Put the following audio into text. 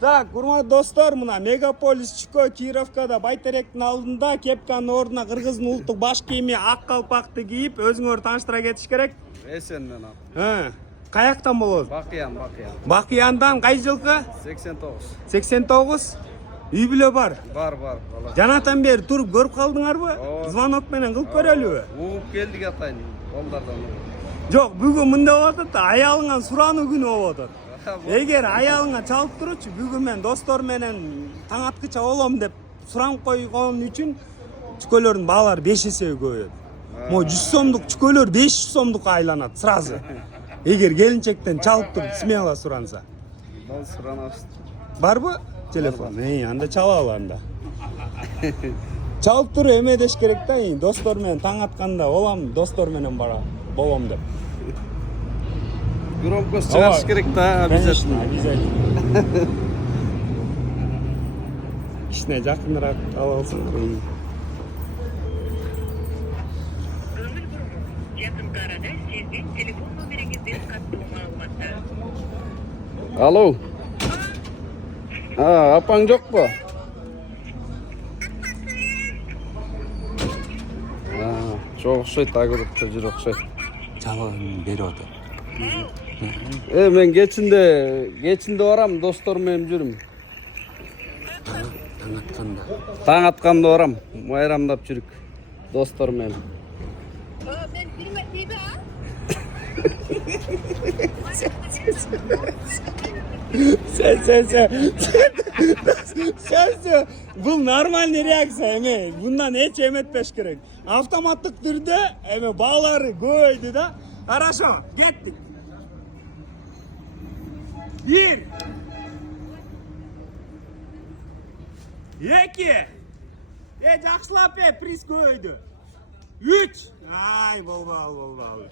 Так, урматтуу достор, мына Мегаполис Чүкө Кировкада байтеректин алдында кепканын ордуна кыргыздын улуттук баш кийими ак калпакты кийип, өзүңөр тааныштыра кетиш керек. Эсен мен ак. Каяктан болот? Бакыян. Бакыяндан кай жылкы? 89. 89. Үй бүлө бар. Бар. Жанатан бери туруп көрүп калдыңарбы? Звонок менен кылып көрөлүбү? Угуп келдик атайын. Колдардан. Жок, бүгүн мындай болуп атат да, аялыңан сурануу күнү болуп атат. Эгер аялыңа чалып туручу, бүгүн мен достор менен таң аткыча болом деп суранып койгон үчүн чүкөлөрдүн баалары 5 эсе көбөйөт. Мо 100 сомдук чүкөлөр 500 сомдукка айланат сразу. Эгер келинчектен чалып туруп смело суранса. Бол суранабыз. Барбы телефон? Анда чалалы анда. Чалып туруп эме деш керек да, достор менен таң атканда болом, достор менен болом деп. Громкость чыгарыш керек да, обязательно. Кичине жакыныраак ала алсаң. Yakın arada sizin telefon numaranızı kattığım malumatlar. Alo. Apaң жок mu? Çok okşayt, agırıpta jür okşayt. Çalын бери отур. Men geçinde oram, dostor menен жүрүm. Таң атканда. Таң атканда орам, майрамдап жүрүк. Достор менен. Ben bilmem ha? Sen. Бұл нормальный реакция эме. Bundan hiç emetпеш керек. Автоматтык түрдө эме баалары көбөйдү да. Хорошо, кеттик. 1 2 жакшылап приз көбөйдү. 3 болбол.